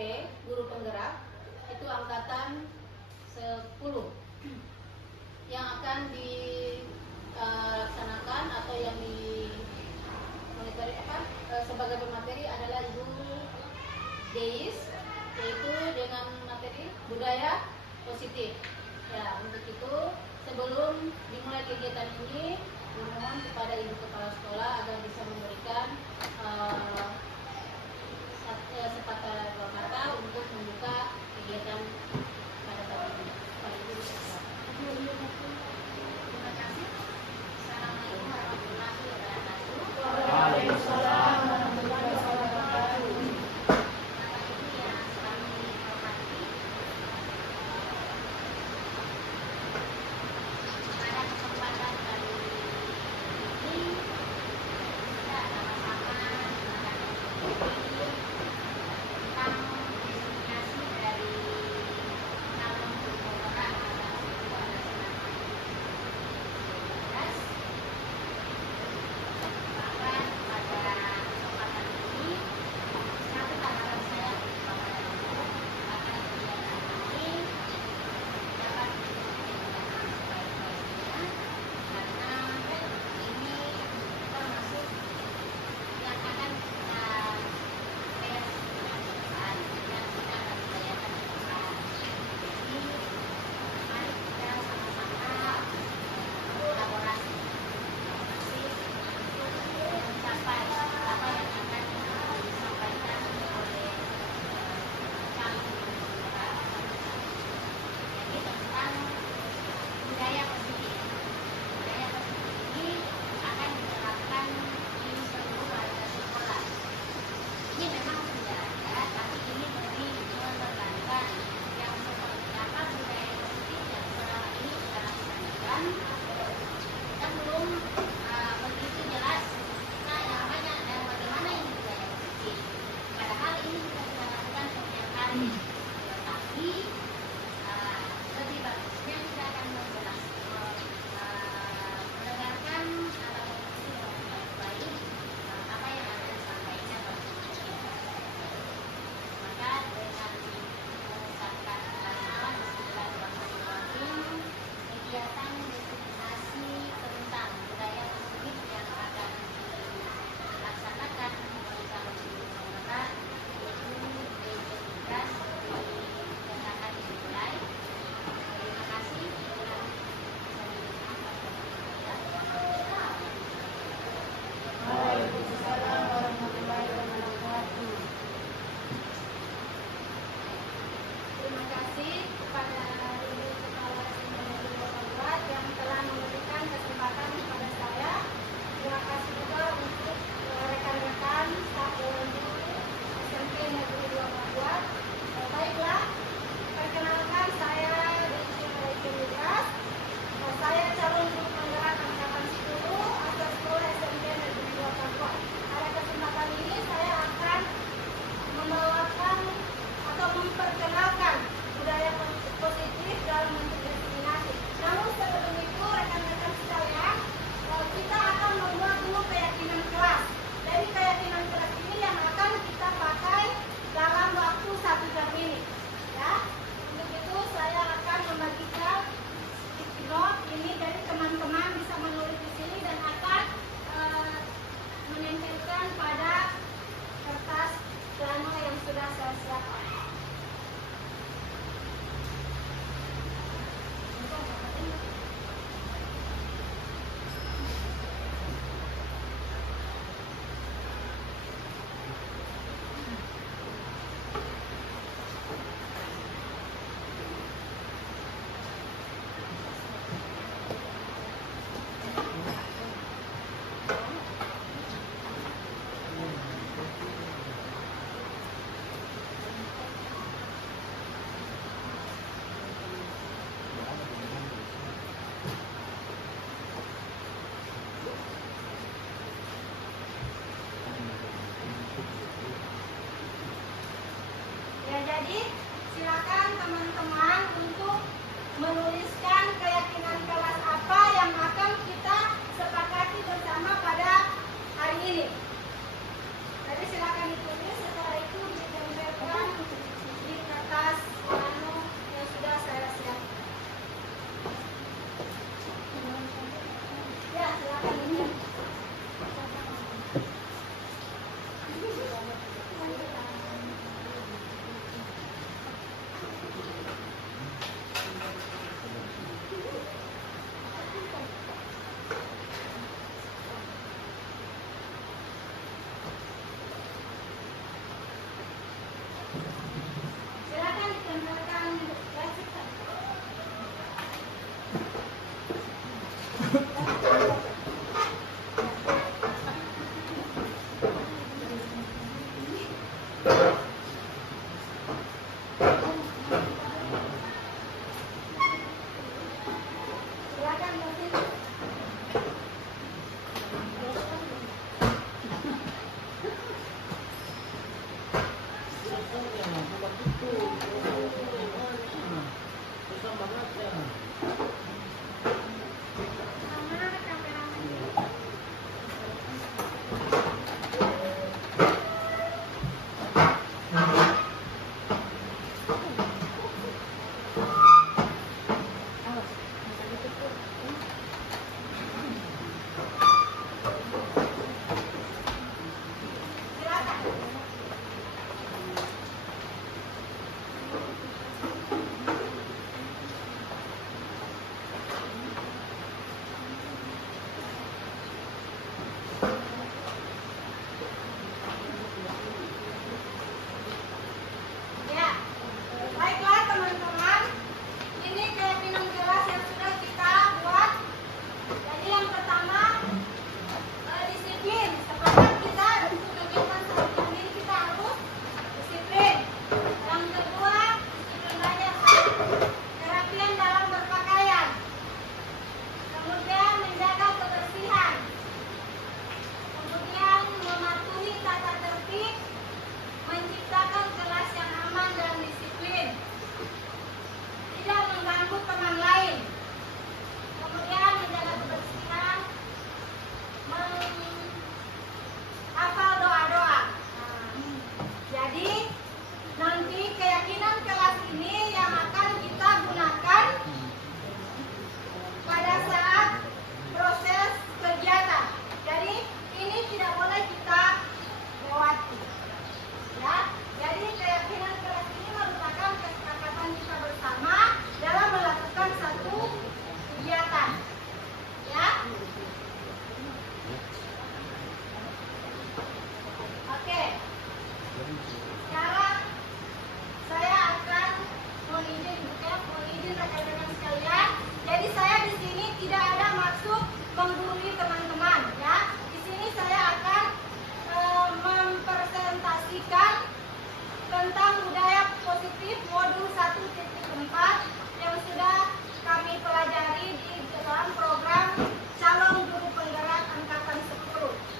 GP, guru penggerak, itu angkatan 10 yang akan dilaksanakan atau yang sebagai pemateri adalah Ibu Deis, yaitu dengan materi budaya positif. Ya, untuk itu sebelum dimulai kegiatan ini, mohon kepada Ibu Kepala Sekolah agar bisa memberikan sepatah dua kata untuk membuka kegiatan pada tahun ini. Terima kasih. Assalamualaikum warahmatullahi wabarakatuh. Waalaikumsalam warahmatullahi wabarakatuh. Bapak Ibu yang kami hormati, pada kesempatan kali ini kita sama-sama tentang destinasi dari calon guru penggerak pada bahkan pada kesempatan ini satu harapan saya kepada Ibu agar kegiatan ini dapat dilaksanakan sebaik-baiknya, karena ini termasuk yang akan kita tes ke depan dan kita akan upayakan ke depan. Jadi mari kita sama-sama berkolaborasi untuk mencapai apa yang akan disampaikan oleh calon guru penggerak, yaitu tentang budaya positif. Budaya positif ini akan diterapkan di seluruh warga sekolah. Ini memang sudah ada, tapi ini lebih menekankan yang seperti apa budaya positif yang selama ini kita laksanakan. Kita belum begitu jelas kita yang banyak dan bagaimana ini budaya positif. Padahal ini sudah kita lakukan setiap hari, tetapi lebih bagusnya kita akan mendengarkan atau mengikuti dengan baik-baik apa yang akan disampaikan oleh guru. Maka dengan mengucapkan kalimat Bismillahirrahmanirrahim, kegiatan destinasi tentang budaya positif yang akan dilaksanakan oleh calon guru penggerak yaitu DJ tugas dinyatakan dimulai. Terima kasih. Waalaikumsalam warahmatullahi wabarakatuh. Terima kasih kepada Ibu Kepala Sekolah yang telah memberikan kesempatan kepada saya. Terima kasih juga untuk rekan-rekan staf Dewan Guru SMP Negeri 2 Papua. Baiklah, perkenalkan saya Dewi Lukas. Saya calon guru penggerak angkatan 10 asal sekolah SMP Negeri 2 Papua. Pada kesempatan ini saya akan membawakan atau memperkenalkan budaya positif dalam bentuk destinasi. Namun sebelum itu rekan-rekan sekalian, kita akan membuat dulu keyakinan kelas. Dari keyakinan kelas ini yang akan kita pakai dalam waktu 1 jam ini. Ya, untuk itu saya akan membagikan note ini, dari teman-teman bisa menulis di sini dan akan menempelkan pada kertas plano yang sudah saya siapkan. Jadi silakan teman-teman untuk menuliskan keyakinan kelas apa yang akan kita sepakati bersama pada hari ini. Jadi silakan ditulis, setelah itu ditempelkan budaya positif modul 1.4 yang sudah kami pelajari di dalam program calon guru penggerak angkatan 10.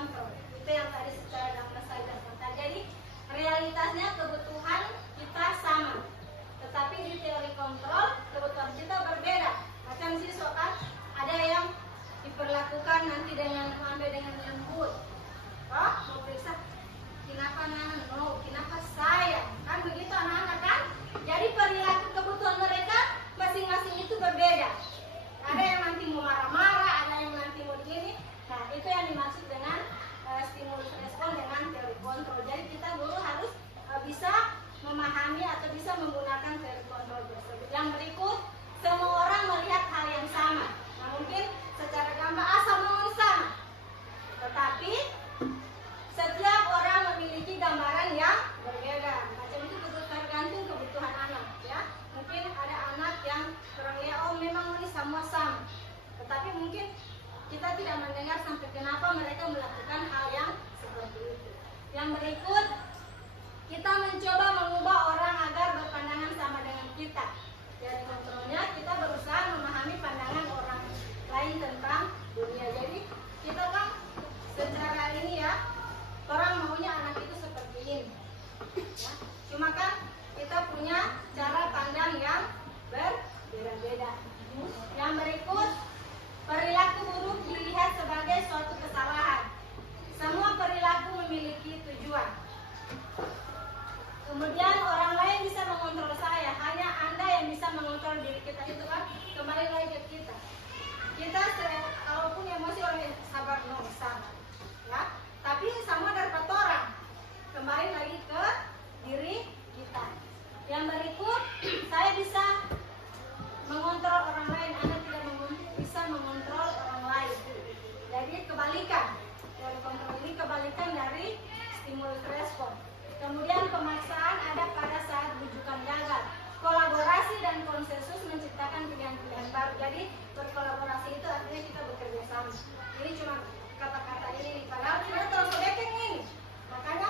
kontrol. Itu yang tadi secara gambar saya jelaskan. Jadi realitasnya kebutuhan kita sama, tetapi di teori kontrol kebutuhan kita berbeda. Macam siswa kan, ada yang diperlakukan nanti dengan lembut. Oh, mau periksa, kenapa Nana? No, kenapa saya? Kan begitu anak-anak kan? Jadi perilaku kebutuhan mereka masing-masing itu berbeda. Ada yang nanti mau marah-marah, ada yang nanti mau begini. Nah, itu yang dimaksud dengan stimulus respon dengan teori kontrol. Jadi kita guru harus bisa memahami atau bisa menggunakan teori kontrol tersebut. Yang berikut, semua orang melihat hal yang sama. Nah, mungkin secara gambar sama sama, tetapi setiap orang memiliki gambaran yang berbeda. Macam itu tergantung kebutuhan anak, ya. Mungkin ada anak yang kurang lihat, oh memang ini semua sama, tetapi mungkin kita tidak mendengar sampai kenapa mereka melakukan hal yang seperti itu. Yang berikut, kita mencoba mengubah orang agar berpandangan sama dengan kita. Dari kontrolnya kita berusaha memahami pandangan orang lain tentang dunia. Jadi kita kan secara ini ya, orang maunya anak itu seperti ini, ya. Cuma kan kita punya cara pandang yang berbeda-beda. Yang berikut, perilaku buruk dilihat sebagai suatu kesalahan. Semua perilaku memiliki tujuan. Kemudian orang lain bisa mengontrol saya, hanya Anda yang bisa mengontrol diri kita. Itu kan kembali lagi ke kita. Kita kalaupun emosi orang sabar, no, sabar, ya. Tapi sama dapat orang. Kembali lagi ke diri kita. Yang berikut, saya bisa mengontrol orang lain, Anda tidak bisa mengontrol orang lain. Jadi kebalikan. Dari kontrol ini kebalikan dari stimulus respon. Kemudian pemaksaan ada pada saat rujukan gagal. Kolaborasi dan konsensus menciptakan pilihan-pilihan baru. Jadi berkolaborasi itu artinya kita bekerja sama. Ini cuma kata-kata ini, padahal kita terus backing ini. Makanya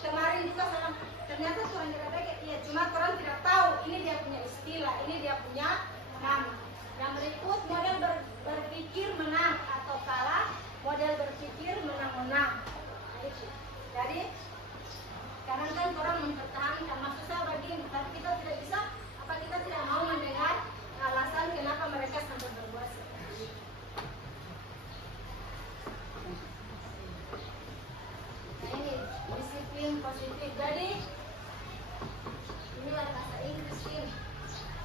kemarin juga saya ternyata kurang dikatakan, iya, cuma orang tidak tahu ini dia punya istilah, ini dia punya nama. Yang berikut, model berpikir menang atau kalah, model berpikir menang-menang. Jadi karena kan orang mempertahankan, maksud saya begini, tapi kita tidak bisa, apa kita tidak mau mendengar alasan kenapa mereka sampai berbuat seperti itu. Nah ini disiplin positif. Jadi ini bahasa Inggris ini.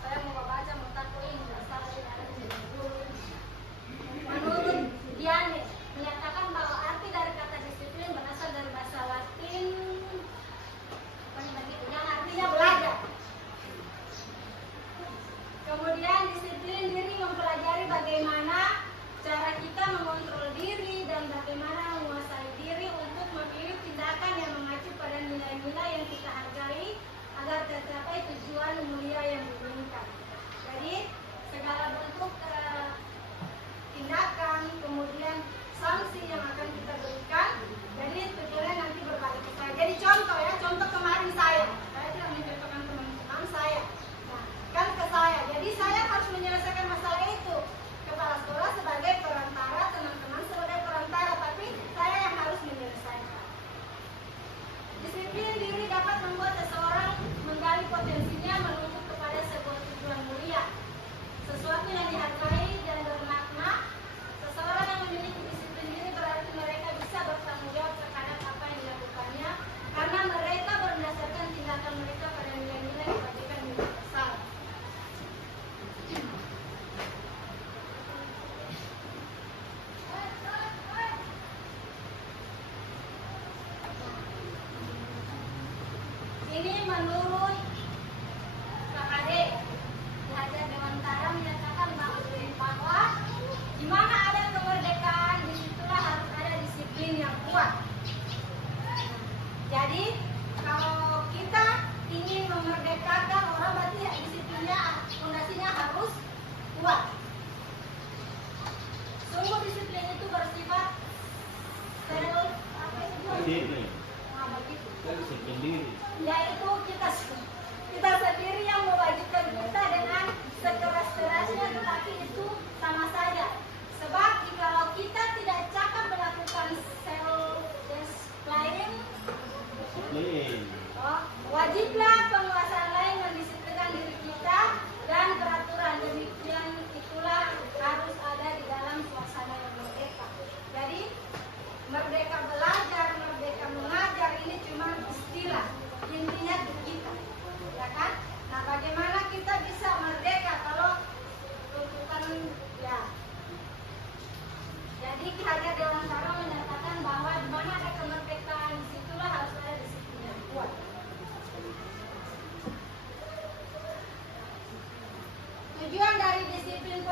Saya mau baca, mau takut ini nggak salah dulu. Menurut Diane menyatakan bahwa arti dari kata disiplin berasal dari bahasa Latin yang artinya belajar. Kemudian disiplin diri mempelajari bagaimana cara kita mengontrol diri dan bagaimana menguasai diri untuk memilih tindakan yang mengacu pada nilai-nilai yang kita hargai agar tercapai tujuan mulia yang diinginkan. Jadi segala bentuk tindakan, kemudian sanksi yang akan kita berikan, jadi tujuannya nanti berbalik ke saya. Jadi contoh ya, contoh kemarin saya tidak mencontohkan teman-teman saya. Nah, kan ke saya. Jadi saya harus menyelesaikan masalah itu. Kepala sekolah sebagai perantara, teman-teman sebagai perantara, tapi saya yang harus menyelesaikan. Disiplin diri dapat membuat seseorang menggali potensinya menuju kepada sebuah tujuan mulia, sesuatu yang dihargai dan bermakna. Seseorang yang memiliki disiplin diri berarti mereka bisa bertanggung jawab terhadap apa yang dilakukannya, karena mereka berdasarkan tindakan mereka pada nilai-nilai kebajikan universal. Ini menurut KKD Hajar Dewantara menyatakan bahwa di mana ada kemerdekaan, disitulah harus ada disiplin yang kuat. Jadi kalau kita ingin memerdekakan orang, berarti disiplinnya, fondasinya harus kuat. Sungguh disiplin itu bersifat yaitu kita sendiri yang mewajibkan kita dengan sekeras-kerasnya, tetapi itu sama saja. Sebab jikalau kita tidak cakap melakukan self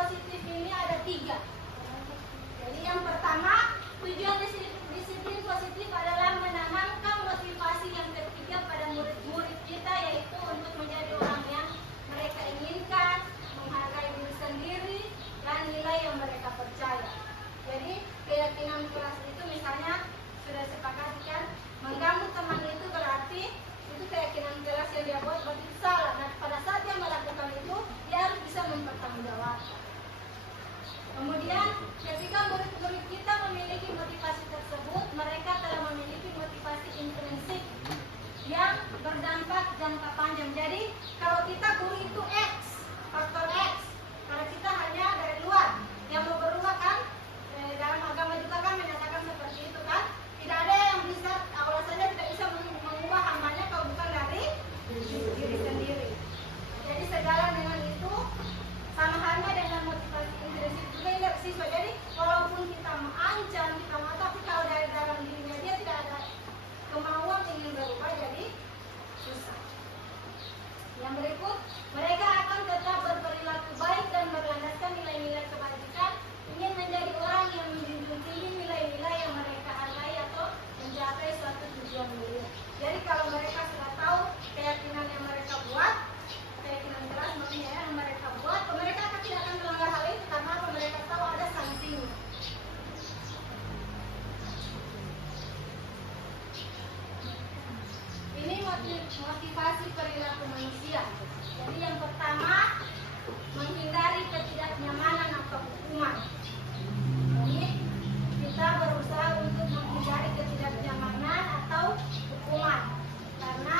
positif ini ada 3. Jadi yang pertama, tujuan disiplin positif adalah menanamkan motivasi yang ketiga pada murid-murid kita, yaitu untuk menjadi orang yang mereka inginkan, menghargai diri sendiri, dan nilai yang mereka percaya. Jadi keyakinan keras itu misalnya sudah sepakati kan, mengganggu teman itu berarti itu keyakinan keras yang dia buat berarti salah. Nah, pada saat dia melakukan itu, dia harus bisa mempertanggungjawabkan. Kemudian ketika murid-murid kita memiliki motivasi tersebut, mereka telah memiliki motivasi intrinsik yang berdampak jangka panjang. Jadi kalau kita guru itu X, faktor X, karena kita hanya dari luar yang mau berubah kan, dalam agama juga kan menyatakan seperti itu kan, tidak ada yang bisa, Allah saja tidak bisa mengubah hambanya kalau bukan dari diri sendiri. Jadi segala dengan itu sama halnya dengan motivasi intrinsik juga yang dari siswa. Jadi walaupun kita mengancam, kita mau, tapi kalau dari dalam dirinya dia tidak ada kemauan ingin berubah, jadi susah. Yang berikut, mereka akan tetap berperilaku baik dan berlandaskan nilai-nilai kebajikan, ingin menjadi orang yang menjunjung tinggi nilai-nilai yang mereka hargai atau mencapai suatu tujuan mulia. Jadi kalau mereka sudah tahu keyakinan yang mereka buat, keyakinan keras maksudnya yang mereka buat, mereka tidak akan melanggar hal itu karena apa? Mereka tahu ada sanksinya. Ini motivasi perilaku manusia. Jadi yang pertama, menghindari ketidaknyamanan atau hukuman. Jadi kita berusaha untuk menghindari ketidaknyamanan atau hukuman. Karena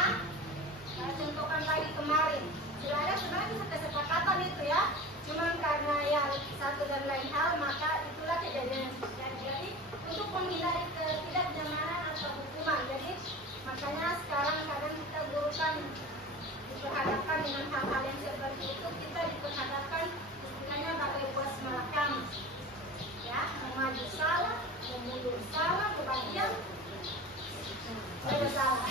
saya contohkan lagi kemarin, sudah ada sebenarnya kesepakatan itu ya, cuman karena ya satu dan lain hal, maka itulah kejadian yang terjadi. Jadi untuk menghindari ketidaknyamanan atau hukuman, jadi makanya sekarang kadang kita guru kan diperhadapkan dengan hal-hal yang seperti itu, kita diperhadapkan istilahnya bagai bos melakam, ya, memaju salah, memundur salah, kebagian salah.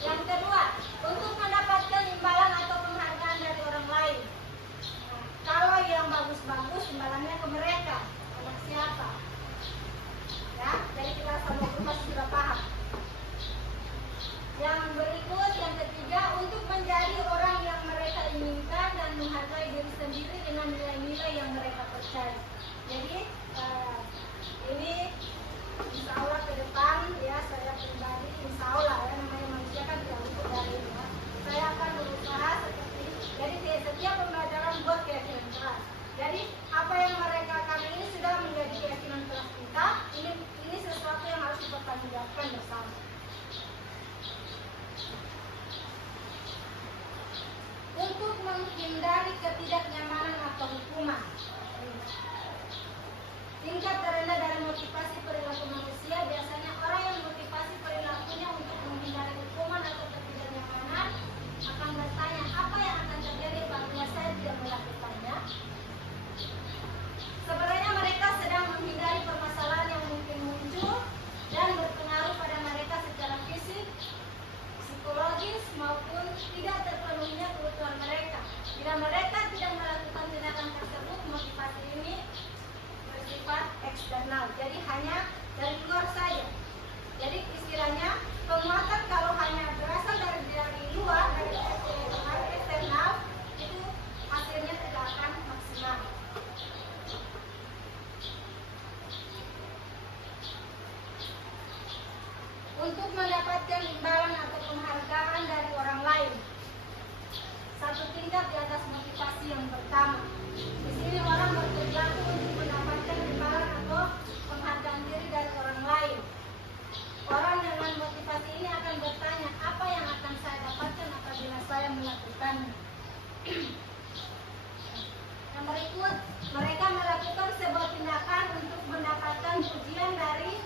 Yang kedua, untuk mendapatkan imbalan atau penghargaan dari orang lain. Nah, kalau yang bagus-bagus, imbalannya ke mereka, anak siapa? Ya, jadi kita sama guru pasti sudah paham. Yang berikut, yang ketiga, untuk menjadi orang yang mereka inginkan dan menghargai diri sendiri dengan nilai-nilai yang mereka percaya. Jadi ini insya Allah ke depan ya, saya pribadi insya Allah ya, namanya manusia kan tidak luput dari ini ya. Saya akan berusaha seperti ini. Jadi setiap pembelajaran buat keyakinan keras. Jadi apa yang mereka kami ini sudah menjadi keyakinan keras kita. Ini sesuatu yang harus dipertanggungjawabkan bersama. Untuk menghindari ketidaknyamanan atau hukuman. Tingkat terendah dari motivasi perilaku manusia biasanya orang yang motivasi perilakunya untuk menghindari hukuman atau ketidaknyamanan akan bertanya apa yang akan terjadi apabila saya tidak melakukannya. Sebenarnya mereka sedang menghindari permasalahan yang mungkin muncul dan berpengaruh pada mereka secara fisik, psikologis maupun tidak terpenuhinya kebutuhan mereka. Bila mereka tidak melakukan tindakan tersebut, motivasi ini bersifat eksternal, jadi hanya dari luar saja. Jadi istilahnya penguatan kalau hanya berasal dari luar, dari eksternal, itu hasilnya tidak akan maksimal. Untuk mendapatkan imbalan atau penghargaan dari orang lain, satu tingkat di atas motivasi yang pertama. Di sini orang berperilaku untuk mendapatkan imbalan atau penghargaan diri dari orang lain. Orang dengan motivasi ini akan bertanya, apa yang akan saya dapatkan apabila saya melakukannya? Yang berikut, mereka melakukan sebuah tindakan untuk mendapatkan pujian dari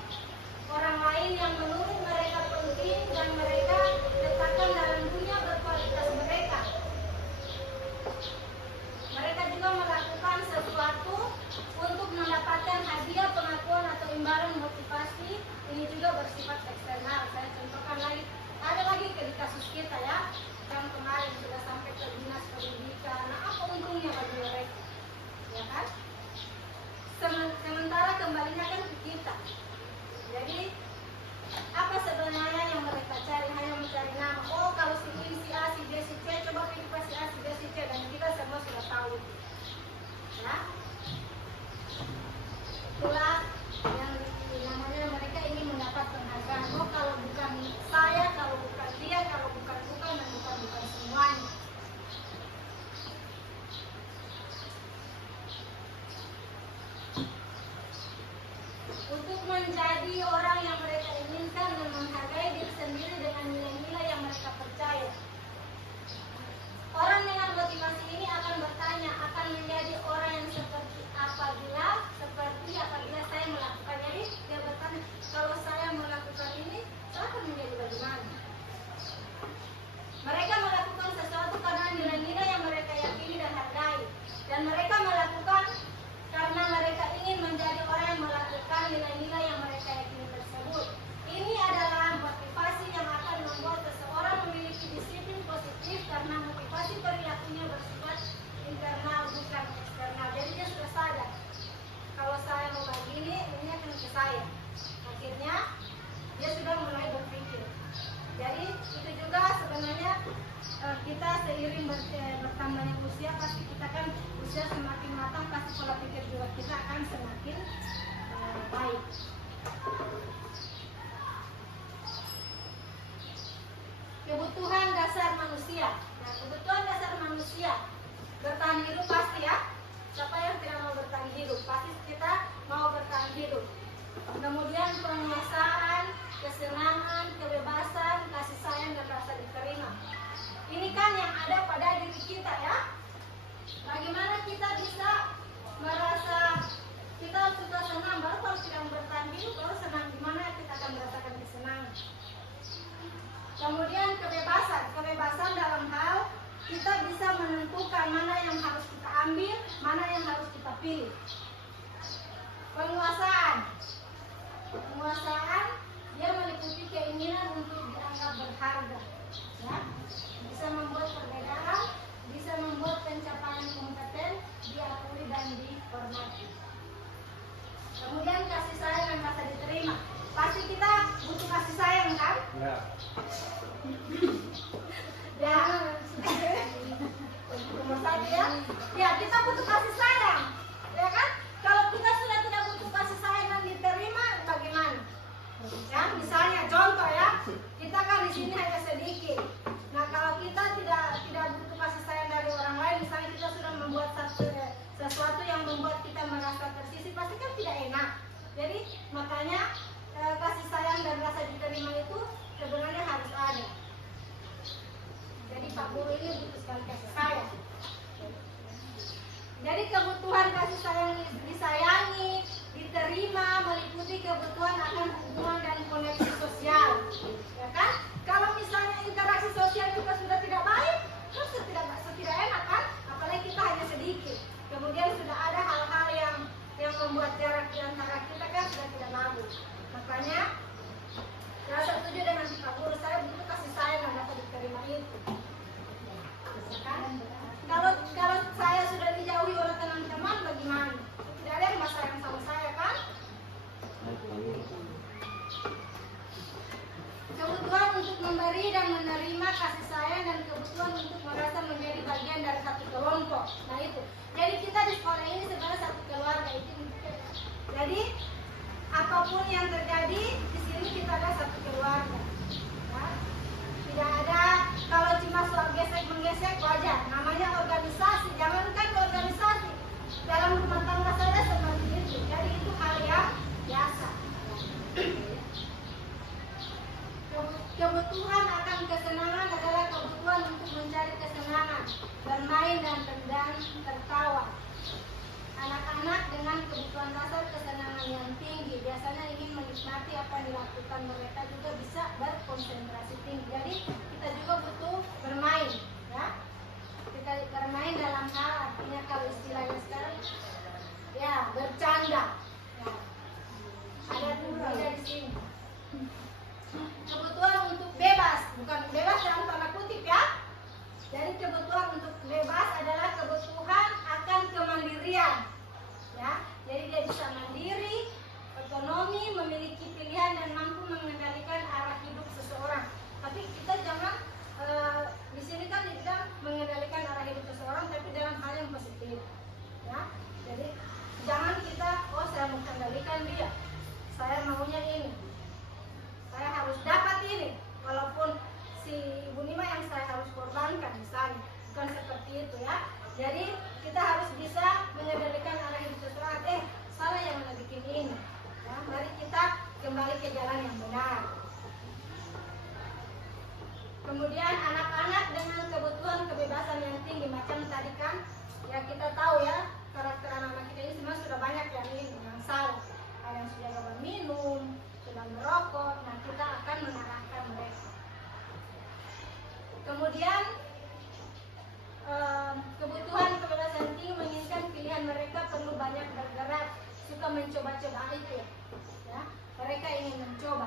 orang lain yang menurut mereka penting dan mereka letakkan dalam dunia berkualitas mereka. Mereka juga melakukan sesuatu untuk mendapatkan hadiah, pengakuan atau imbalan motivasi. Ini juga bersifat eksternal. Saya contohkan lagi, ada lagi di kasus kita ya, yang kemarin sudah sampai ke dinas pendidikan. Nah, apa untungnya bagi mereka? ya kan? Sementara kembalinya kan ke kita. Jadi apa sebenarnya yang mereka cari? Hanya mencari nama. Oh, kalau si ini, si A, si B, si C, coba pilih si A, si B, si C, dan kita semua sudah tahu. Ya, itulah yang namanya mereka ingin mendapat penghargaan. Oh, kalau bukan saya, kalau bukan dia, kalau bukan dan bukan semuanya. Untuk menjadi orang yang mereka inginkan dan menghargai diri sendiri dengan nilai-nilai yang mereka percaya. Orang dengan motivasi ini akan bertanya, akan menjadi orang yang seperti apabila saya melakukan. Jadi dia bertanya, kalau saya melakukan ini, saya akan menjadi bagaimana? Mereka melakukan sesuatu karena nilai-nilai yang mereka yakini dan hargai, dan mereka melakukan karena mereka ingin menjadi orang yang melakukan nilai-nilai yang mereka yakini tersebut. Ini adalah motivasi yang akan membuat seseorang memiliki disiplin positif karena motivasi perilakunya bersifat internal bukan eksternal. Jadi dia sudah sadar, kalau saya mau begini, ini akan ke saya. Akhirnya dia sudah mulai berpikir. Jadi itu juga sebenarnya kita seiring bertambahnya usia, pasti kita kan usia semakin matang, pasti pola pikir juga kita akan semakin baik. Kebutuhan dasar manusia. Nah, kebutuhan dasar manusia bertahan hidup pasti ya. Siapa yang tidak mau bertahan hidup? Pasti kita mau bertahan hidup. Kemudian penguasaan, kesenangan, kebebasan, kasih sayang dan rasa diterima. Ini kan yang ada pada diri kita ya. Bagaimana kita bisa merasa kita suka senang, baru kalau sedang bertahan hidup baru senang. Gimana kita akan merasakan kesenangan. Kemudian kebebasan dalam hal kita bisa menentukan mana yang harus kita ambil, mana yang harus kita pilih. Penguasaan dia meliputi keinginan untuk dianggap berharga, ya. Bisa membuat perbedaan, bisa membuat pencapaian kompeten diakui dan dihormati. Kemudian kasih sayang dan rasa diterima. Pasti kita butuh kasih sayang kan? Ya. Ya, kita butuh kasih sayang, ya kan? Kalau kita sudah tidak butuh kasih sayang dan diterima, bagaimana? Ya, misalnya contoh ya, kita kan di sini hanya sedikit. Nah, kalau kita tidak butuh kasih sayang dari orang lain, misalnya kita sudah membuat sesuatu yang membuat kita merasa tersisih, pasti kan tidak enak. Jadi makanya kasih sayang dan rasa diterima itu sebenarnya harus ada. Jadi Pak Guru ini butuh sekali kasih sayang. Jadi kebutuhan kasih sayang disayangi, diterima, meliputi kebutuhan akan hubungan dan koneksi sosial, ya kan? Kalau misalnya interaksi sosial kita sudah tidak baik, terus tidak enak kan? Apalagi kita hanya sedikit. Kemudian sudah ada hal-hal yang membuat jarak di antara kita kan sudah tidak bagus. Makanya saya setuju dengan Pak Guru, saya butuh kasih sayang dan dapat diterima itu. Kan? Kalau saya sudah dijauhi oleh teman-teman, bagaimana? Tidak ada yang sayang sama saya kan? Kebutuhan untuk memberi dan menerima kasih sayang dan kebutuhan untuk merasa menjadi bagian dari satu kelompok. Nah itu. Jadi kita di sekolah ini sebenarnya satu keluarga itu. Jadi apapun yang terjadi di sini kita ada satu keluarga. Ya. Tidak ada kalau cuma soal gesek-menggesek wajar. Namanya organisasi. Jangankan organisasi, dalam rumah tangga saja seperti itu. Jadi itu hal yang biasa. Kebutuhan akan kesenangan adalah kebutuhan untuk mencari kesenangan, bermain dan tertawa. Anak-anak dengan kebutuhan dasar kesenangan yang tinggi biasanya ingin menikmati apa yang dilakukan. Mereka juga bisa berkonsentrasi tinggi. Jadi kita juga butuh bermain, ya. Kita bermain dalam hal artinya kalau istilahnya sekarang, ya bercanda. Ya. Ada di sini. Kebutuhan untuk bebas, bukan bebas dalam tanda kutip ya. Jadi kebutuhan untuk bebas adalah kebutuhan akan kemandirian. jalan yang benar. Kemudian anak-anak dengan kebutuhan kebebasan yang tinggi, macam tadi kan ya kita tahu ya karakter anak-anak kita ini semua sudah banyak yang ini yang salah. Ada yang sudah coba minum, sudah merokok, nah kita akan mengarahkan mereka. Kemudian kebutuhan kebebasan tinggi menginginkan pilihan mereka perlu banyak bergerak, suka mencoba-coba itu ya. Mereka ingin mencoba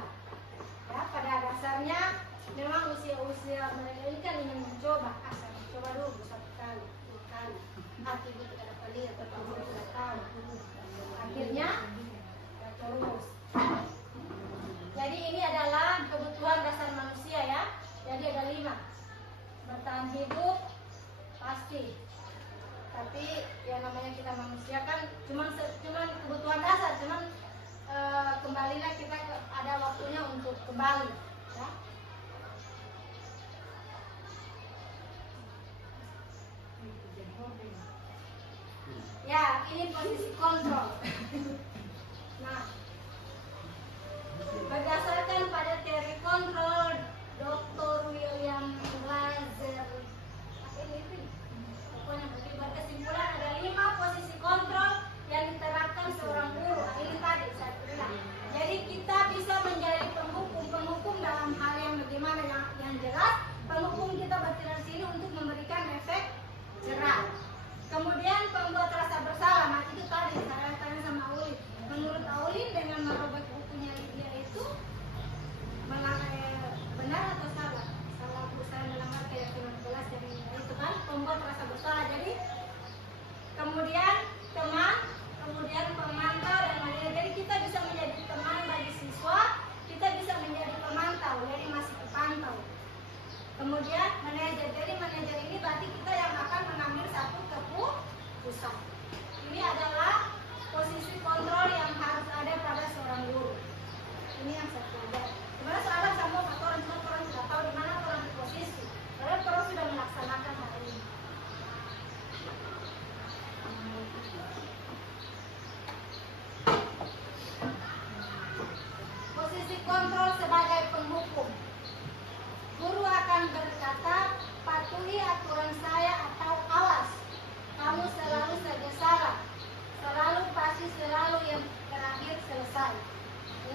ya, pada dasarnya memang usia-usia mereka ini kan ingin mencoba. Saya mencoba dulu 1 kali, 2 kali, akhirnya tidak dapat lihat, tetap tidak tahu, akhirnya ya terus. Jadi ini adalah kebutuhan dasar manusia ya. Jadi ada 5. Bertahan hidup pasti, tapi ya namanya kita manusia kan cuman kebutuhan dasar, kembalilah kita ada waktunya untuk kembali ya. Ya, ini posisi kontrol. Nah, berdasarkan pada teori kontrol Dr. William Lazer, pokoknya berkesimpulan ada 5 posisi kontrol yang diterapkan seorang guru. Ini tadi saya bilang. Jadi kita bisa menjadi penghukum dalam hal yang bagaimana yang jelas. Penghukum kita bertindak sini untuk memberikan efek jerah. Kemudian pembuat rasa bersalah. Nah itu tadi saya tanya sama Aulin. Menurut Aulin dengan merubah bukunya dia itu benar atau salah? Salah berusaha melanggar keyakinan kelas, jadi itu kan pembuat rasa bersalah. Jadi kemudian teman, kemudian pemantau dan manajer. Jadi kita bisa menjadi teman bagi siswa, kita bisa menjadi pemantau, jadi masih terpantau. Kemudian manajer. Jadi manajer ini berarti kita yang akan mengambil satu keputusan. Ini adalah posisi kontrol yang harus ada pada seorang guru. Ini yang saya pelajari. Sebenarnya soalnya sama orang sudah tahu di mana orang di posisi. Padahal orang sudah melaksanakan hal ini. Posisi kontrol sebagai penghukum. Guru akan berkata, patuhi aturan saya atau awas. Kamu selalu saja salah. Selalu pasti selalu yang terakhir selesai.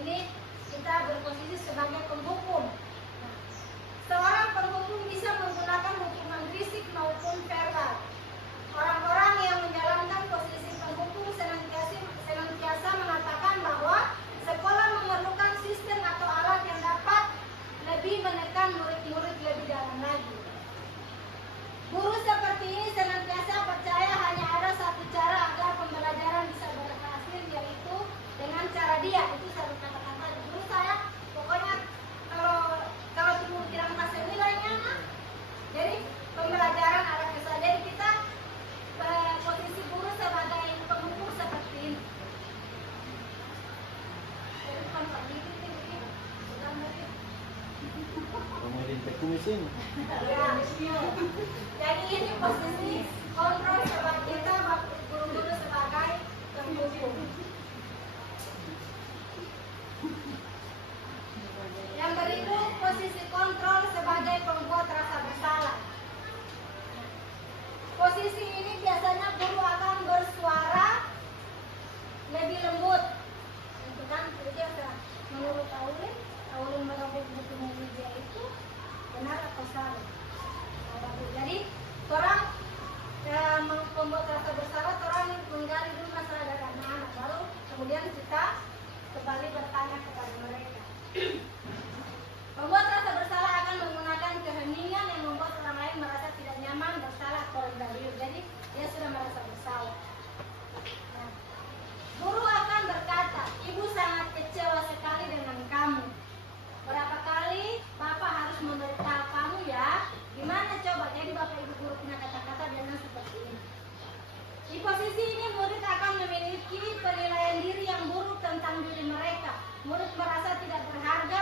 Ini kita berposisi sebagai penghukum. Nah, seorang penghukum bisa menggunakan hukuman fisik maupun verbal. Orang-orang yang menjalankan posisi penghukum senantiasa mengatakan bahwa sekolah memerlukan sistem atau alat yang dapat lebih menekan murid-murid lebih dalam lagi. Guru seperti ini senantiasa percaya hanya ada satu cara agar pembelajaran bisa berhasil, yaitu dengan cara dia. Itu saya katakan tadi. Guru saya pokoknya kalau tidak kasih nilainya, jadi pembelajaran ada kesalahan. Jadi kita posisi guru sebagai penghukum seperti ini. Jadi bukan Pak Didi ini, bukan lagi. Kemudian pekumisin. Jadi ini posisi kontrol sebagai kita guru-guru sebagai penghukum. Yang berikut posisi kontrol sebagai pembuat rasa bersalah. Posisi ini biasanya guru akan bersuara lebih lembut. Itu kan dia menurut Aulin merobek buku media itu benar atau salah. Jadi orang membuat rasa bersalah, orang menggali dulu masalah dari anak-anak, baru kemudian kita kembali bertanya kepada mereka. Membuat rasa bersalah akan menggunakan keheningan yang membuat orang lain merasa tidak nyaman, bersalah, atau rendah diri. Jadi dia sudah merasa bersalah. Nah, guru akan berkata, ibu sangat kecewa sekali dengan kamu. Berapa kali Bapak harus memberitahu kamu ya? Gimana coba? Jadi Bapak Ibu guru punya kata-kata dengan seperti ini. Di posisi ini murid akan memiliki penilaian diri yang buruk tentang diri mereka. Murid merasa tidak berharga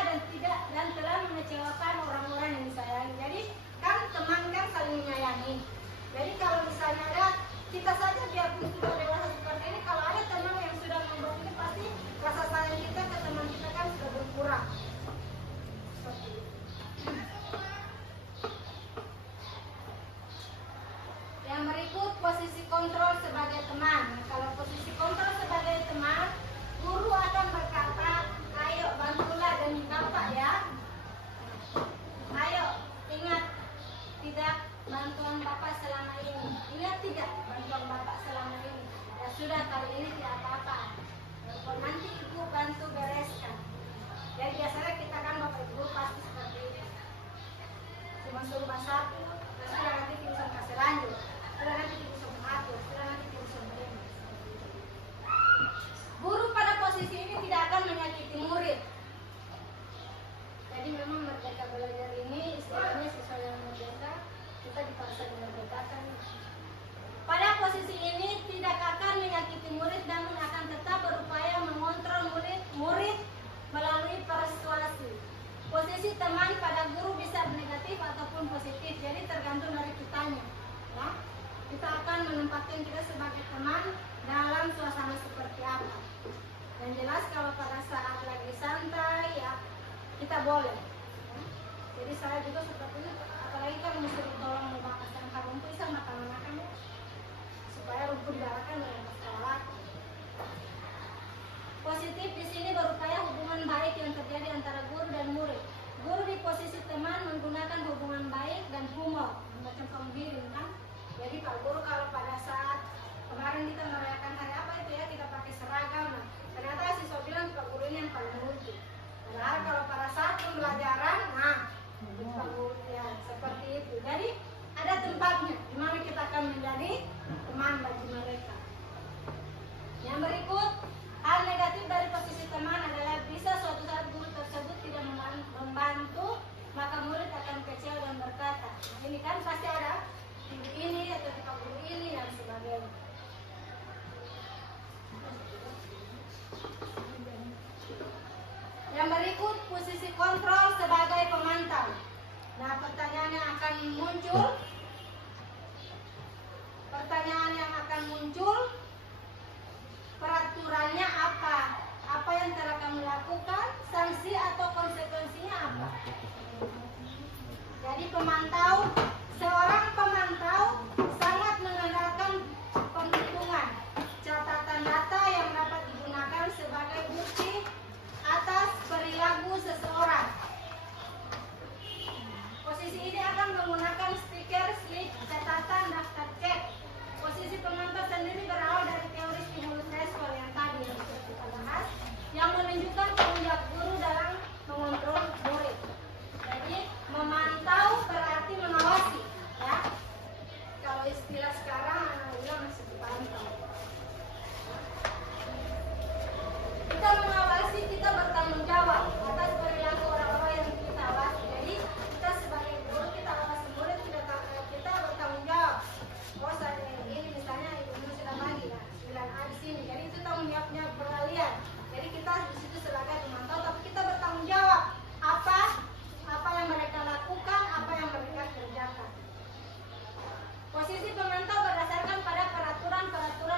dan telah mengecewakan orang-orang yang disayangi. Jadi kan teman kan saling menyayangi. Jadi kalau misalnya ada kita saja biarpun sudah dewasa seperti ini, kalau ada teman yang sudah membuat ini pasti rasa sayang kita ke teman kita kan sudah berkurang. coba satu, terus sudah nanti tim bisa kasih lanjut, sudah nanti tim bisa mengatur, sudah nanti tim bisa menerima. Guru pada posisi ini tidak akan menyakiti murid. Jadi memang merdeka belajar ini istilahnya sesuai yang merdeka, kita dipaksa dimerdekakan. Pada posisi ini tidak akan menyakiti murid, namun akan tetap berupaya mengontrol murid melalui persuasi. Posisi teman pada guru bisa negatif ataupun positif, jadi tergantung dari kitanya. Ya. Kita akan menempatkan kita sebagai teman dalam suasana seperti apa. Yang jelas kalau pada saat lagi santai ya kita boleh. Ya. Jadi saya juga seperti itu, apalagi kan mesti tolong membakar sangkar rumput sama makan ya. Supaya rumput dibakar dengan sekolah. Positif di sini berupaya hubungan baik yang terjadi antara guru dan murid. Guru di posisi teman menggunakan hubungan baik dan humor, macam pembimbing kan. Jadi Pak Guru kalau pada saat kemarin kita merayakan hari apa itu ya kita pakai seragam, nah, ternyata siswa bilang Pak Guru ini yang paling lucu. Padahal kalau pada saat pembelajaran, nah Pak Guru ya seperti itu. Jadi ada tempatnya di mana kita akan menjadi teman bagi mereka. Yang berikut, hal negatif dari posisi teman adalah bisa suatu saat guru tersebut tidak membantu, maka murid akan kecewa dan berkata, nah, ini kan pasti ada guru ini atau Pak Guru ini dan sebagainya. Yang berikut, posisi kontrol sebagai pemantau. Nah, pertanyaan yang akan muncul, peraturannya apa? Apa yang telah kamu lakukan? Sanksi atau konsekuensinya apa? Jadi seorang pemantau sangat mengandalkan penghitungan, catatan data yang dapat digunakan sebagai bukti atas perilaku seseorang. Posisi ini akan menggunakan stiker, slip, catatan, daftar cek. Posisi pemantau sendiri berawal dari teori stimulus respon yang tadi kita bahas, yang menunjukkan tanggung jawab guru dalam mengontrol murid. Jadi memantau berarti mengawasi, ya. Kalau istilah sekarang anak masih dipantau. Kita mengawasi, kita bertanggung jawab atas perilaku orang-orang yang kita awasi. Jadi kita sebagai guru kita awasi murid, kita bertanggung jawab. Oh saya ini misalnya ibu sudah bagi ya 9A di sini, jadi itu tanggung jawabnya berkalian. Jadi kita di situ sebagai pemantau, tapi kita bertanggung jawab apa yang mereka lakukan, apa yang mereka kerjakan. Posisi pemantau berdasarkan pada peraturan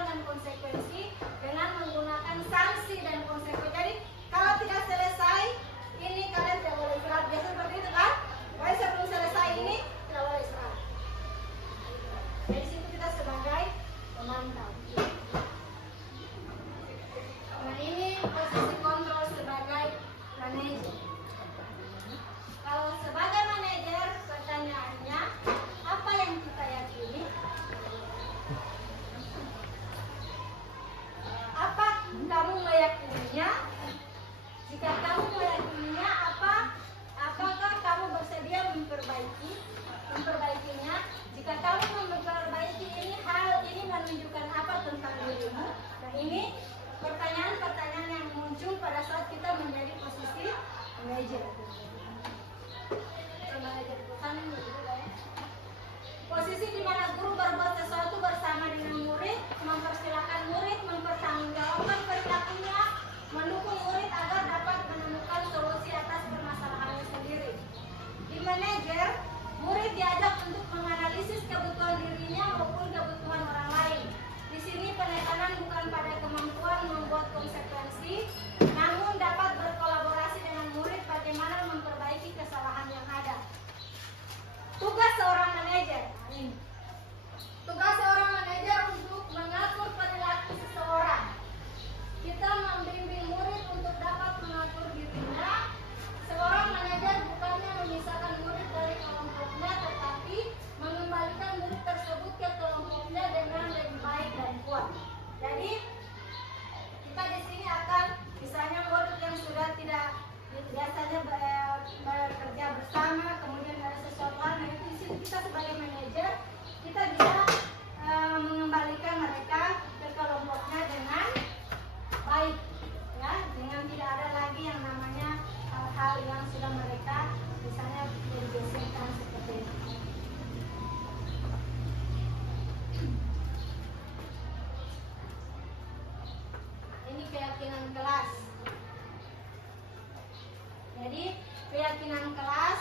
dan konsekuensi dengan menggunakan sanksi dan konsekuensi. Jadi kalau tidak selesai ini kalian tidak boleh istirahat. Biasa seperti itu kan? Kalau sebelum selesai ini tidak boleh istirahat. Dari situ kita sebagai pemantau. Nah ini posisi kontrol sebagai manajer. Kalau sebagai manajer pertanyaannya apa yang kita yakini? Apa kamu meyakininya? Jika kamu meyakininya, apakah kamu bersedia memperbaikinya? Jika kamu memperbaiki ini, hal ini menunjukkan apa tentang dirimu? Nah ini pertanyaan-pertanyaan yang muncul pada saat kita menjadi posisi manajer. Posisi di mana guru berbuat sesuatu bersama dengan murid, mempersilahkan murid mempertanggungjawabkan perilakunya, mendukung murid agar dapat menemukan solusi atas permasalahannya sendiri. Di manajer, murid diajak untuk menganalisis kebutuhan dirinya maupun kebutuhan orang lain. Di sini penekanan bukan pada kemampuan membuat konsekuensi, namun dapat berkolaborasi dengan murid bagaimana memperbaiki kesalahan yang ada. Tugas seorang manajer. Tugas seorang manajer untuk mengatur perilaku seseorang. Kita membimbing murid untuk dapat mengatur dirinya. Seorang manajer bukannya memisahkan murid dari kelompoknya, tetapi mengembalikan murid tersebut ke kelompoknya dengan lebih baik dan kuat. Jadi kita di sini akan Jadi keyakinan kelas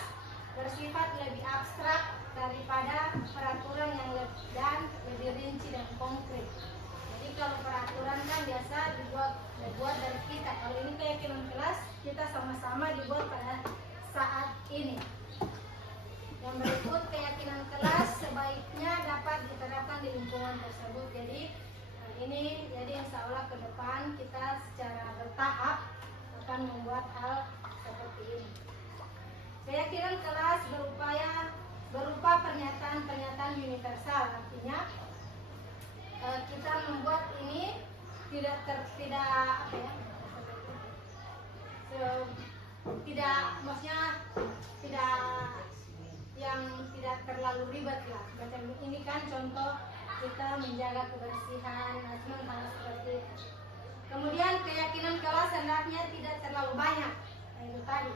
bersifat lebih abstrak daripada peraturan yang lebih rinci dan konkret. Jadi kalau peraturan kan biasa dibuat dari kita. Kalau ini keyakinan kelas, kita sama-sama dibuat pada saat ini. Yang berikut, keyakinan kelas sebaiknya dapat diterapkan di lingkungan tersebut. Jadi insya Allah ke depan kita secara bertahap akan membuat hal seperti ini. Keyakinan kelas berupa pernyataan-pernyataan universal, artinya kita membuat ini tidak terlalu ribet lah. Macam ini kan contoh kita menjaga kebersihan, hal seperti itu. Kemudian keyakinan kelas hendaknya tidak terlalu banyak. Nah, itu tadi.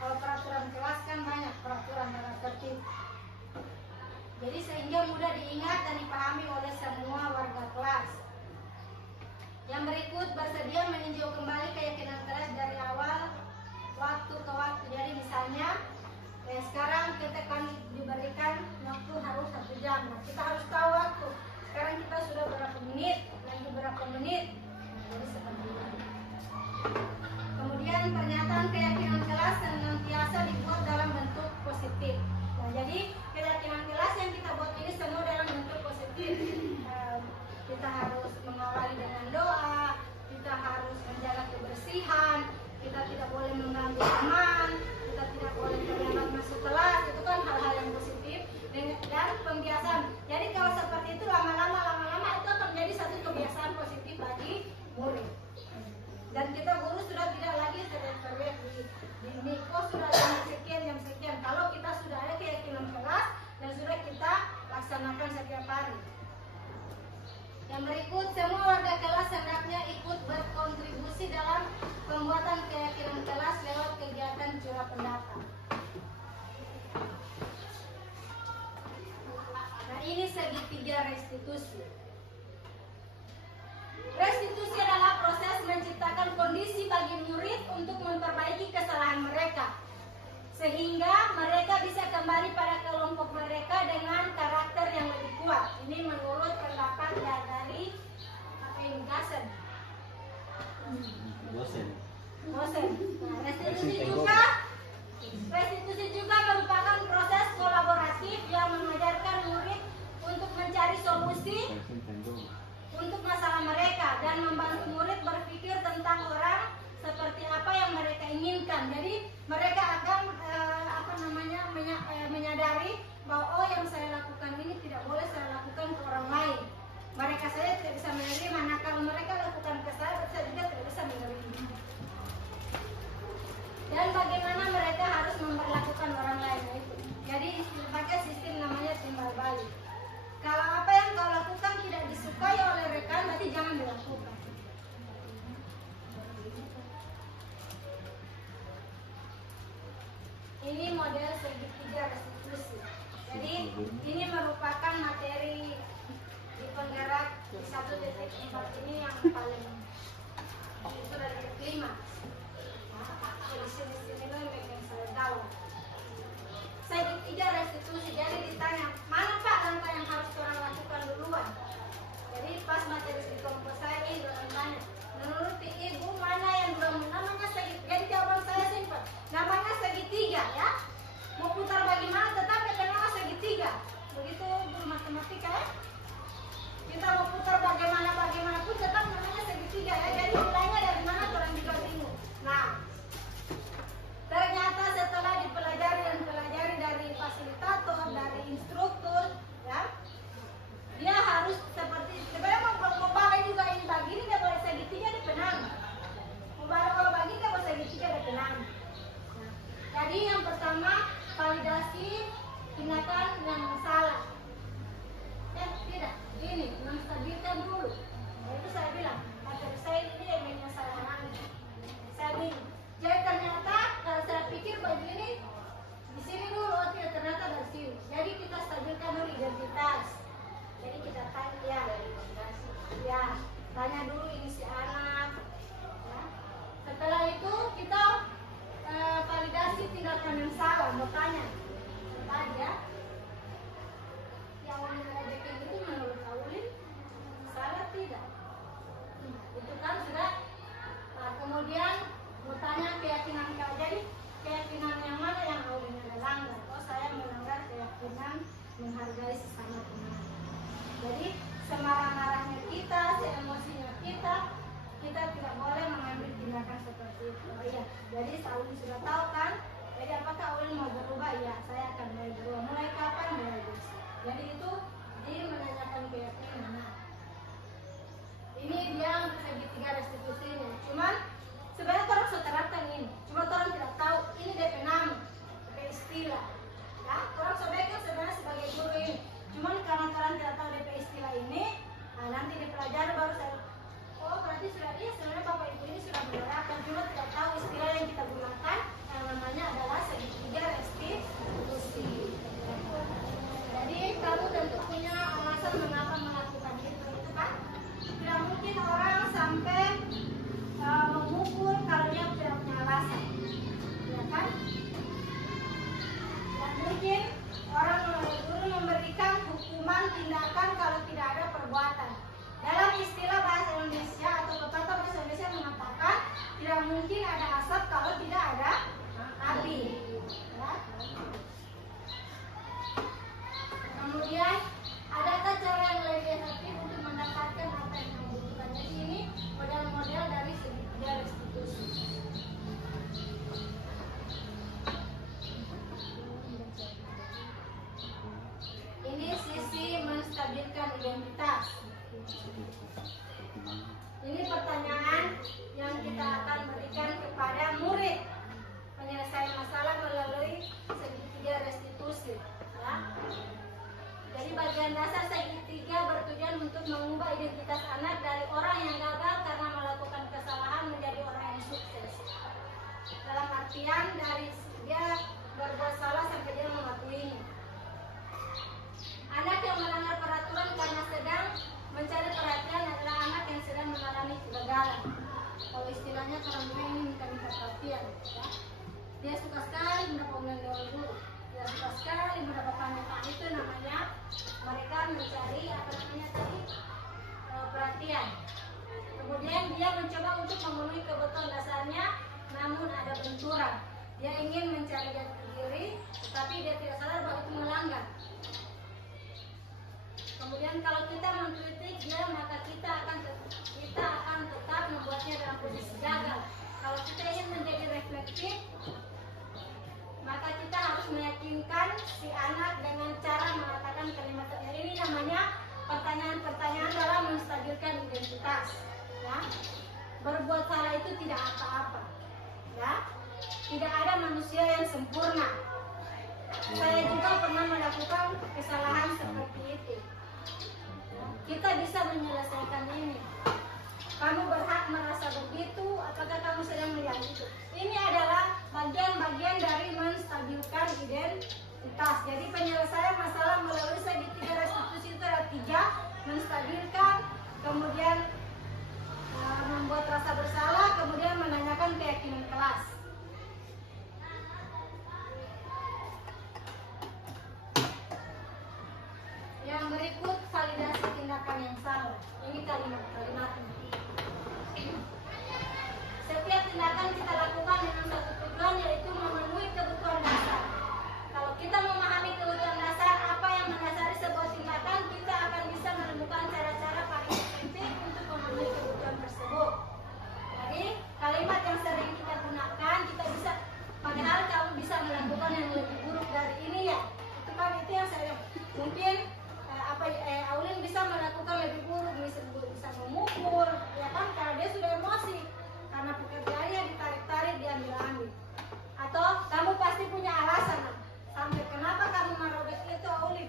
Kalau peraturan kelas kan banyak peraturan tata tertib. Jadi sehingga mudah diingat dan dipahami oleh semua warga kelas. Yang berikut, bersedia meninjau kembali keyakinan kelas dari awal waktu ke waktu. Jadi misalnya sekarang kita kan diberikan waktu harus 1 jam. Nah, kita harus tahu waktu. Sekarang kita sudah berapa menit, lagi berapa menit. Jadi seperti itu. Kemudian pernyataan keyakinan kelas senantiasa dibuat dalam bentuk positif. Nah, jadi keyakinan kelas yang kita buat ini semua dalam bentuk positif. Kita harus mengawali dengan doa, kita harus menjaga kebersihan, kita tidak boleh mengganggu teman, kita tidak boleh terlambat masuk kelas. Itu kan hal-hal yang positif dan pembiasaan. Jadi kalau seperti itu lama-lama itu akan menjadi satu kebiasaan positif bagi murid. Dan kita guru sudah tidak lagi teriak-teriak di Miko sudah jam sekian. Kalau kita sudah ada keyakinan kelas dan sudah kita laksanakan setiap hari. Yang berikut, semua warga kelas hendaknya ikut berkontribusi dalam pembuatan keyakinan kelas lewat kegiatan curah pendapat. Nah, ini segitiga restitusi. Restitusi adalah proses menciptakan kondisi bagi murid untuk memperbaiki kesalahan mereka, sehingga mereka bisa kembali pada kelompok mereka dengan karakter yang lebih kuat. Ini menurut pendapat dari Gassen. Dosen. Nah, restitusi juga merupakan proses kolaboratif yang mengajarkan murid untuk mencari solusi untuk masalah mereka dan membantu murid berpikir tentang orang seperti apa yang mereka inginkan. Jadi mereka akan menyadari bahwa yang saya lakukan ini tidak boleh saya lakukan ke orang lain. Mereka saja tidak bisa menerima. Nah, kalau mereka lakukan ke saya juga tidak bisa menerima. Dan bagaimana mereka harus memperlakukan orang lain itu. Jadi pakai sistem namanya timbal balik. Kalau apa yang kau lakukan tidak disukai oleh rekan, berarti jangan dilakukan. Ini model segitiga restitusi. Jadi ini merupakan materi di penggerak di 1.4 ini yang paling itu dari kelima. Jadi sini yang saya tahu. Segitiga restitusi. Jadi ditanya mana Pak langkah yang harus orang lakukan duluan. Jadi pas materi di kelompok saya ini orang tanya, menurut ibu mana yang belum namanya segitiga. Jadi jawaban saya simpel, namanya segitiga ya. Mau putar bagaimana tetap kenal segitiga. Begitu guru matematika ya. Kita mau putar bagaimanapun tetap namanya segitiga ya. Jadi mulainya dari mana orang juga bingung. Nah, ternyata setelah dipelajari dari fasilitator, dari instruktur, ya, dia harus seperti sebenarnya mau balik juga ini begini dia boleh segitiga di penang. Mau balik kalau bagi dia boleh segitiga di penang. Nah, jadi yang pertama validasi tindakan yang salah. Tidak, ini menstabilkan dulu. Nah, itu saya bilang, materi saya ini yang menyalahkan. Saya bilang, jadi ternyata kalau saya pikir begini, di sini dulu, oh tidak ternyata dari sini. Jadi kita stabilkan dulu identitas. Jadi kita tanya, ya, tanya dulu ini si anak. Ya. Setelah itu kita validasi tindakan yang salah? Mau tanya ya. Yang Aulin ada backing itu menurut Aulin salah tidak? Itu kan sudah. Nah, kemudian mau tanya keyakinan kau. Jadi keyakinan yang mana yang Aulin ada langgar? Oh, saya melanggar keyakinan menghargai sesama teman. Jadi semarah-marahnya kita, seemosinya kita tidak boleh mengambil tindakan seperti itu. Oh iya, jadi Aulin sudah tahu kan? Jadi apakah Aulin mau berubah? Ya, saya akan mulai berubah. Mulai kapan? Mulai besok. Jadi itu dia menanyakan keyakinan. Nah, ini dia segitiga restitusinya. Cuman sebenarnya orang sudah terapkan ini. Cuma orang tidak tahu ini DP nama, DP istilah. Ya, orang sebenarnya sebagai guru ini. Cuman karena orang tidak tahu DP istilah ini, nah nanti dipelajari baru saya. Oh, berarti sudah iya sebenarnya Bapak Ibu ini sudah menerapkan. Cuma tidak tahu istilah yang kita gunakan yang namanya adalah segitiga restitusi. Jadi kamu tentu punya alasan mengapa melakukan itu kan? Tidak mungkin orang sampai memukul kalau dia tidak punya alasan, ya kan? Dan mungkin orang guru memberikan hukuman tindakan kalau tidak ada perbuatan. Dalam istilah bahasa Indonesia atau pepatah bahasa Indonesia mengatakan tidak mungkin ada asap kalau tidak ada api. Ya. Kemudian adakah cara yang lebih efektif untuk mendapatkan apa yang kamu butuhkan? Jadi ini model-model dari segitiga restitusi. Ini sisi menstabilkan identitas. Ini pertanyaan yang kita akan berikan kepada murid penyelesaian masalah melalui segitiga restitusi. Ya. Jadi bagian dasar segitiga bertujuan untuk mengubah identitas anak dari orang yang gagal karena melakukan kesalahan menjadi orang yang sukses. Dalam artian dari dia berbuat salah sampai dia mengakuinya. Anak yang melanggar peraturan karena sedang mencari perhatian adalah anak yang sedang mengalami kegagalan. Kalau istilahnya orang tua ini minta perhatian, ya. Dia suka sekali mendapat undang guru. Dia suka sekali mendapat panggilan. Itu namanya mereka mencari perhatian. Kemudian dia mencoba untuk memenuhi kebutuhan dasarnya, namun ada benturan. Dia ingin mencari jati diri, tetapi dia tidak sadar bahwa itu melanggar. Kemudian kalau kita mengkritik dia, maka kita akan tetap membuatnya dalam posisi gagal. Kalau kita ingin menjadi reflektif, maka kita harus meyakinkan si anak dengan cara mengatakan kalimat. Ini namanya pertanyaan-pertanyaan dalam menstabilkan identitas. Ya. Berbuat salah itu tidak apa-apa. Ya. Tidak ada manusia yang sempurna. Saya juga pernah melakukan kesalahan seperti itu. Kita bisa menyelesaikan ini. Kamu berhak merasa begitu, apakah kamu sedang melihat itu? Ini adalah bagian-bagian dari menstabilkan identitas. Jadi penyelesaian masalah melalui segitiga restitusi itu ada 3. Menstabilkan, kemudian membuat rasa bersalah, kemudian menanyakan keyakinan kelas. Yang berikut validasi tindakan yang salah. Ini kalimat-kalimatnya. Setiap tindakan kita lakukan dengan satu tujuan, yaitu memenuhi kebutuhan dasar. Kalau kita memahami kebutuhan dasar, apa yang mendasari sebuah tindakan, kita akan bisa menemukan cara-cara paling efektif untuk memenuhi kebutuhan tersebut. Jadi kalimat yang sering kita gunakan, kita bisa, padahal kamu bisa melakukan yang lebih buruk dari ini ya. Itu kan itu yang saya mungkin Aulin bisa melakukan lebih buruk, bisa memukul, ya kan, karena dia sudah emosi, karena pekerjaannya ditarik-tarik, diambil-ambil. Atau kamu pasti punya alasan, sampai kenapa kamu merobek itu Aulin?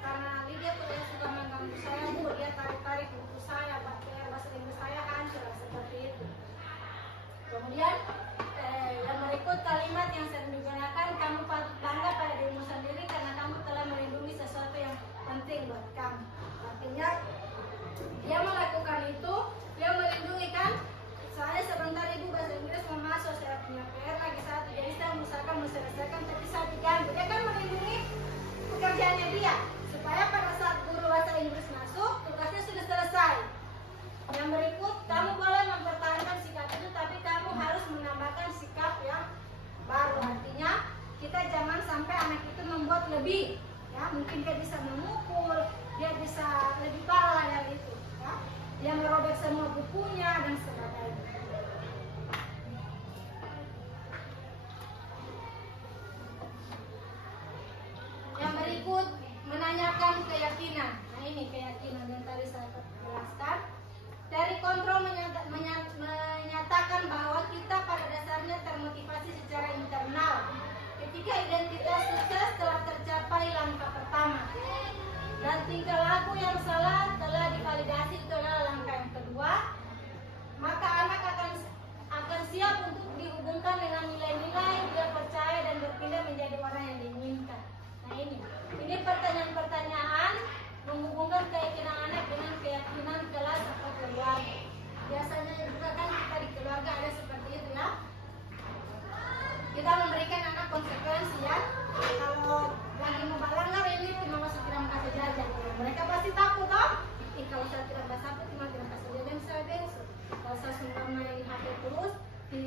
Karena dia suka mengganggu saya, Bu, dia tarik-tarik buku saya, bahasa Inggris saya hancur, seperti itu. Kemudian yang berikut kalimat yang sering digunakan, kamu patut bangga pada dirimu sendiri karena kamu telah melindungi sesuatu yang penting buat kamu. Artinya dia melakukan itu, dia melindungi kan. Soalnya sebentar ibu bahasa Inggris mau masuk, saya punya sampai anak itu membuat lebih, ya mungkin dia bisa memukul, dia bisa lebih parah dari itu, ya. Dia merobek semua bukunya dan sebagainya. Yang berikut menanyakan keyakinan. Nah ini keyakinan yang tadi saya jelaskan. Dari kontrol menyatakan bahwa kita pada dasarnya termotivasi secara internal ketika identitas sukses telah tercapai langkah pertama, dan tingkah laku yang salah telah divalidasi, itu adalah langkah yang kedua. Maka anak akan siap untuk dihubungkan dengan nilai-nilai dia percaya dan berpindah menjadi orang yang diinginkan. Nah ini pertanyaan-pertanyaan menghubungkan keyakinan anak dengan keyakinan kelas atau keluarga. Biasanya juga kan kita di keluarga ada seperti itu, ya. Kita memberikan anak konsekuensi, ya. Kalau lagi mau melanggar ini cuma masuk tidak kasih jajan, mereka pasti takut, toh. Kalau saya tidak bersabar cuma tidak kasih jajan saya besok. Kalau saya suka main HP terus di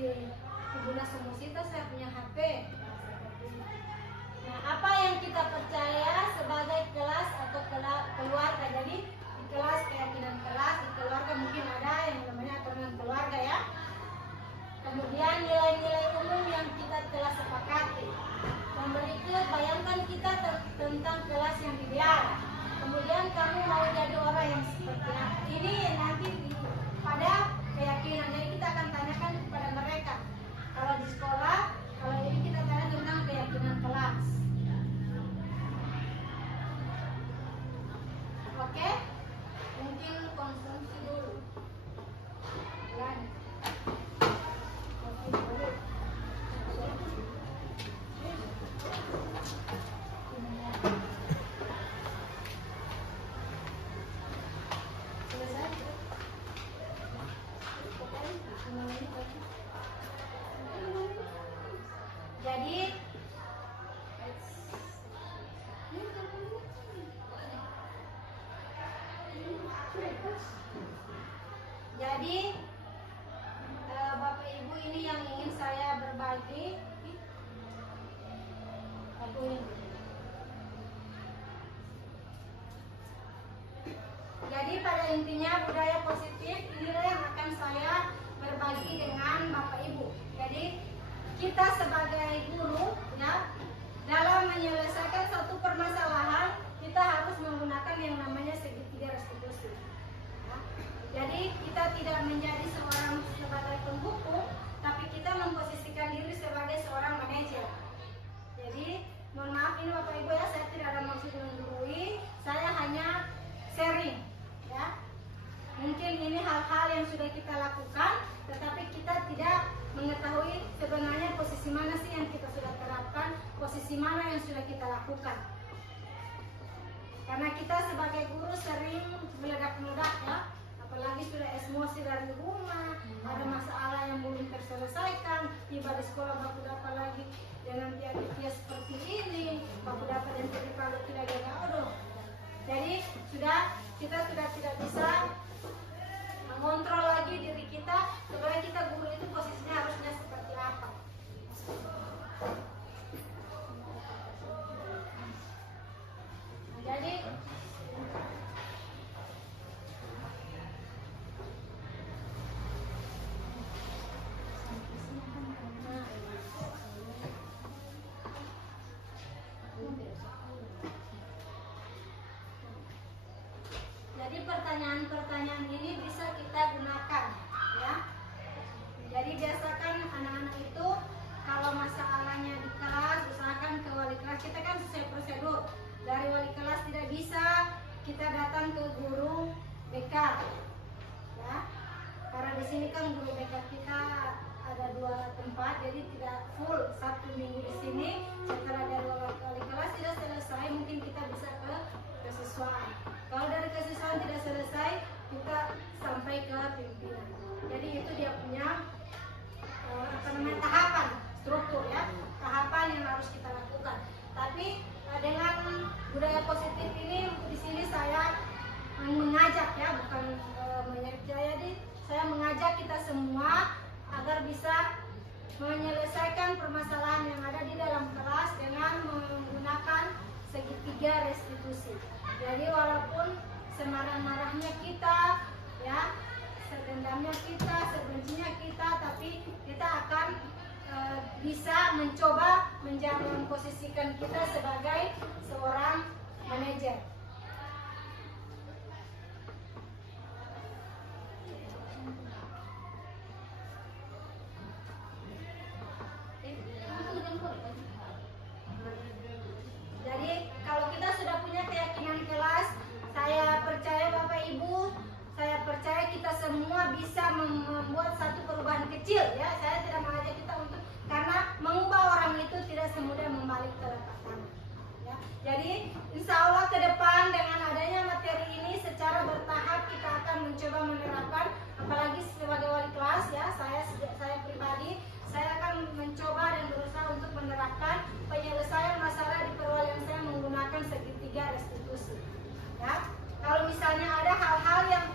guna semusita saya punya HP. Nah, apa yang kita percaya sebagai kelas atau keluarga. Jadi di kelas keyakinan kelas, di keluarga mungkin ada yang namanya aturan keluarga, ya. Kemudian nilai-nilai umum yang kita telah sepakati. Yang berikut bayangkan kita tentang kelas yang ideal. Kemudian kamu mau jadi orang yang seperti apa? Ini nanti pada keyakinan. Jadi kita akan tanyakan kepada mereka. Kalau di sekolah, kalau ini kita tanya tentang keyakinan kelas. Oke? Mungkin konsumsi dulu. Ya. Jadi Bapak Ibu, ini yang ingin saya berbagi. Jadi pada intinya budaya positif inilah yang akan saya berbagi dengan Bapak Ibu. Jadi kita sebagai guru, ya, dalam menyelesaikan satu permasalahan kita harus menggunakan yang namanya segitiga restitusi. Jadi kita tidak menjadi seorang sebagai penghukum, tapi kita memposisikan diri sebagai seorang manajer. Jadi mohon maaf ini Bapak Ibu, ya, saya tidak ada maksud menggurui, saya hanya sharing, ya. Mungkin ini hal-hal yang sudah kita lakukan, tetapi kita tidak mengetahui sebenarnya posisi mana sih yang kita sudah terapkan, posisi mana yang sudah kita lakukan. Karena kita sebagai guru sering meledak-meledak, ya. Apalagi sudah emosi dari rumah, ada masalah yang belum terselesaikan, tiba di sekolah baku dapat lagi dengan dia seperti ini, baku dapat yang jadi kalau tidak ada aduh. Jadi kita sudah tidak bisa mengontrol lagi diri kita. Sebenarnya kita guru itu posisinya harusnya seperti apa? Nah, jadi pertanyaan-pertanyaan ini bisa kita gunakan, ya. Jadi biasakan anak-anak itu kalau masalahnya di kelas, usahakan ke wali kelas. Kita kan sesuai prosedur. Dari wali kelas tidak bisa, kita datang ke guru BK, ya. Karena di sini kan guru BK kita ada 2 tempat, jadi tidak full 1 minggu di sini. Setelah dari wali kelas tidak selesai, mungkin kita bisa ke kesiswaan. Kalau dari kesiswaan tidak selesai, kita sampai ke pimpinan. Jadi itu dia punya tahapan, struktur, ya, tahapan yang harus kita lakukan. Tapi dengan budaya positif ini di sini saya mengajak, ya, bukan jadi saya mengajak kita semua agar bisa menyelesaikan permasalahan yang ada di dalam kelas dengan restitusi. Jadi walaupun semarah-marahnya kita, ya, sedendamnya kita, sebencinya kita, tapi kita akan bisa mencoba memposisikan kita sebagai seorang manajer. Jadi kalau kita sudah punya keyakinan kelas, saya percaya Bapak Ibu, saya percaya kita semua bisa membuat satu perubahan kecil, ya. Saya tidak mengajak kita untuk, karena mengubah orang itu tidak semudah membalik telapak tangan, ya. Jadi insya Allah ke depan dengan adanya materi ini secara bertahap kita akan mencoba menerapkan, apalagi sebagai wali kelas, ya, saya pribadi, saya akan mencoba dan berusaha untuk menerapkan penyelesaian masalah di perwalian saya menggunakan segitiga restitusi, ya. Kalau misalnya ada hal-hal yang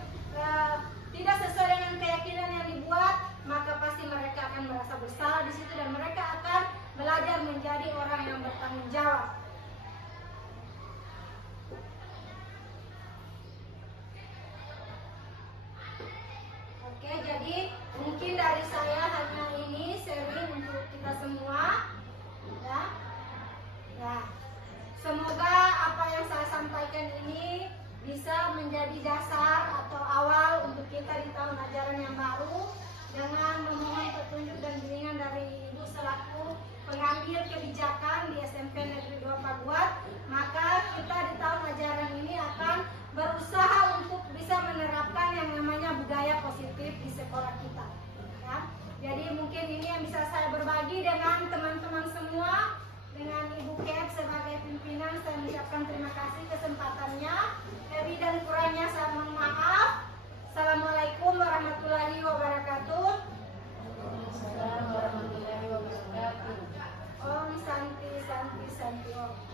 tidak sesuai dengan keyakinan yang dibuat, maka pasti mereka akan merasa bersalah di situ dan mereka akan belajar menjadi orang yang bertanggung jawab. Oke, jadi mungkin dari saya hanya ini sharing untuk kita semua, ya. Nah, semoga apa yang saya sampaikan ini bisa menjadi dasar atau awal untuk kita di tahun ajaran yang baru, dengan memohon petunjuk dan bimbingan dari Ibu selaku pengambil kebijakan di SMP Negeri 2 Paguat, maka kita di tahun ajaran ini akan berusaha untuk bisa menerapkan yang namanya budaya positif di sekolah kita, ya. Jadi mungkin ini yang bisa saya berbagi dengan teman-teman semua. Dengan Ibu Kep sebagai pimpinan, saya mengucapkan terima kasih kesempatannya. Lebih dan kurangnya saya mohon maaf. Assalamualaikum warahmatullahi wabarakatuh. Om Santi Santi Santi Om.